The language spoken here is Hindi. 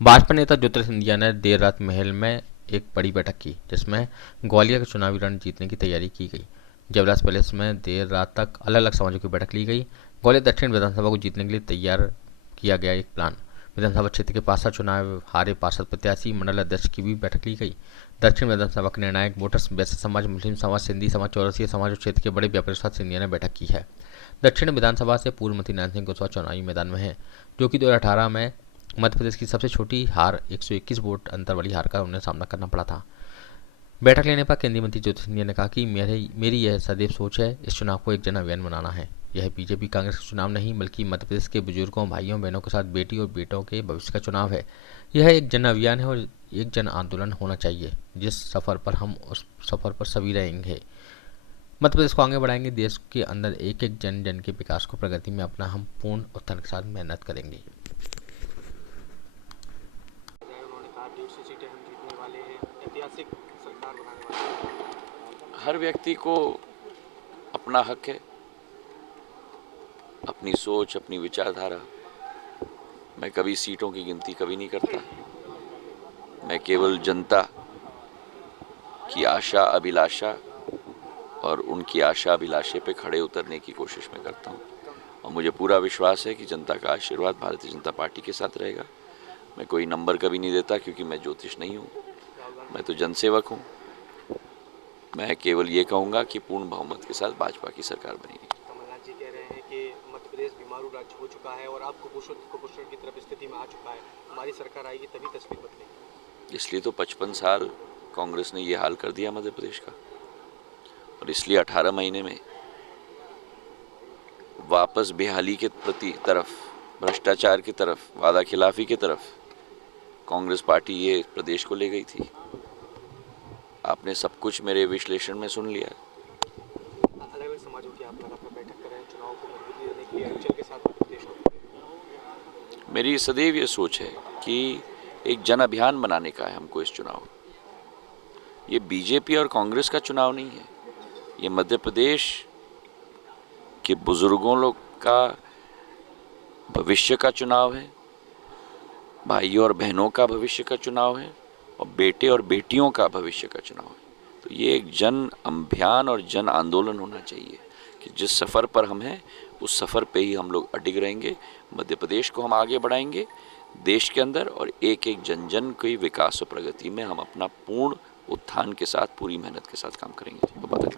भाजपा नेता ज्योतिरादित्य सिंधिया ने देर रात महल में एक बड़ी बैठक की, जिसमें ग्वालियर का चुनावी रण जीतने की तैयारी की गई। जयविलास पैलेस में देर रात तक अलग अलग समाजों की बैठक ली गई। ग्वालियर दक्षिण विधानसभा को जीतने के लिए तैयार किया गया एक प्लान। विधानसभा क्षेत्र के 5 चुनाव हारे पार्षद प्रत्याशी मंडल अध्यक्ष की भी बैठक ली गई। दक्षिण विधानसभा के निर्णायक वोटर्स वैश्य समाज, मुस्लिम समाज, सिंधी समाज, चौरसिया समाज और क्षेत्र के बड़े व्यापारियों के साथ सिंधिया ने बैठक की है। दक्षिण विधानसभा से पूर्व मंत्री नैन सिंह कुशवाहा चुनावी मैदान में है, जो कि 2018 में मध्य प्रदेश की सबसे छोटी हार 121 वोट अंतर वाली हार का उन्हें सामना करना पड़ा था। बैठक लेने पर केंद्रीय मंत्री ज्योति सिंधिया ने कहा कि मेरी यह सदैव सोच है, इस चुनाव को एक जन अभियान बनाना है। यह बीजेपी कांग्रेस का चुनाव नहीं, बल्कि मध्य प्रदेश के बुजुर्गों, भाइयों बहनों के साथ बेटी और बेटों के भविष्य का चुनाव है। यह एक जन अभियान है और एक जन आंदोलन होना चाहिए। जिस सफर पर हम, उस सफर पर सभी रहेंगे। मध्य प्रदेश को आगे बढ़ाएंगे। देश के अंदर एक एक जन जन के विकास को प्रगति में अपना हम पूर्ण उत्थान के साथ मेहनत करेंगे। उन्होंने कहा 150 सीटें हम जीतने वाले हैं, ऐतिहासिक सरकार बनाने वाले हैं। हर व्यक्ति को अपना हक है, अपनी सोच, अपनी विचारधारा। मैं कभी सीटों की गिनती कभी नहीं करता। मैं केवल जनता की आशा अभिलाषा और उनकी आशा अभिलाषे पे खड़े उतरने की कोशिश में करता हूँ, और मुझे पूरा विश्वास है कि जनता का आशीर्वाद भारतीय जनता पार्टी के साथ रहेगा। मैं कोई नंबर कभी नहीं देता, क्योंकि मैं ज्योतिष नहीं हूँ, मैं तो जनसेवक हूँ। मैं केवल ये कहूँगा कि पूर्ण बहुमत के साथ भाजपा की सरकार बनेगी। कमलनाथ जी कह रहे हैं कि मध्य प्रदेश बीमारू राज्य हो चुका है और अब कुपोषण की तरफ स्थिति में आ चुका है, हमारी सरकार आएगी तभी तस्वीर बदलेगी। इसलिए तो 55 साल कांग्रेस ने ये हाल कर दिया मध्य प्रदेश का, और इसलिए 18 महीने में वापस बेहाली के प्रति तरफ, भ्रष्टाचार की तरफ, वादा खिलाफी की तरफ कांग्रेस पार्टी ये प्रदेश को ले गई थी। आपने सब कुछ मेरे विश्लेषण में सुन लिया। अलग अलग समाजों की आप लगातार बैठक कर रहे हैं, चुनाव को मजबूती देने के लिए अंचल के साथ मध्य प्रदेश को। मेरी सदैव ये सोच है कि एक जन अभियान बनाने का है हमको इस चुनाव। ये बीजेपी और कांग्रेस का चुनाव नहीं है, ये मध्य प्रदेश के बुजुर्गों लोग का भविष्य का चुनाव है, भाइयों और बहनों का भविष्य का चुनाव है, और बेटे और बेटियों का भविष्य का चुनाव है। तो ये एक जन अभियान और जन आंदोलन होना चाहिए कि जिस सफ़र पर हम हैं उस सफ़र पे ही हम लोग अडिग रहेंगे। मध्य प्रदेश को हम आगे बढ़ाएंगे देश के अंदर, और एक एक जन जन की विकास और प्रगति में हम अपना पूर्ण उत्थान के साथ, पूरी मेहनत के साथ काम करेंगे।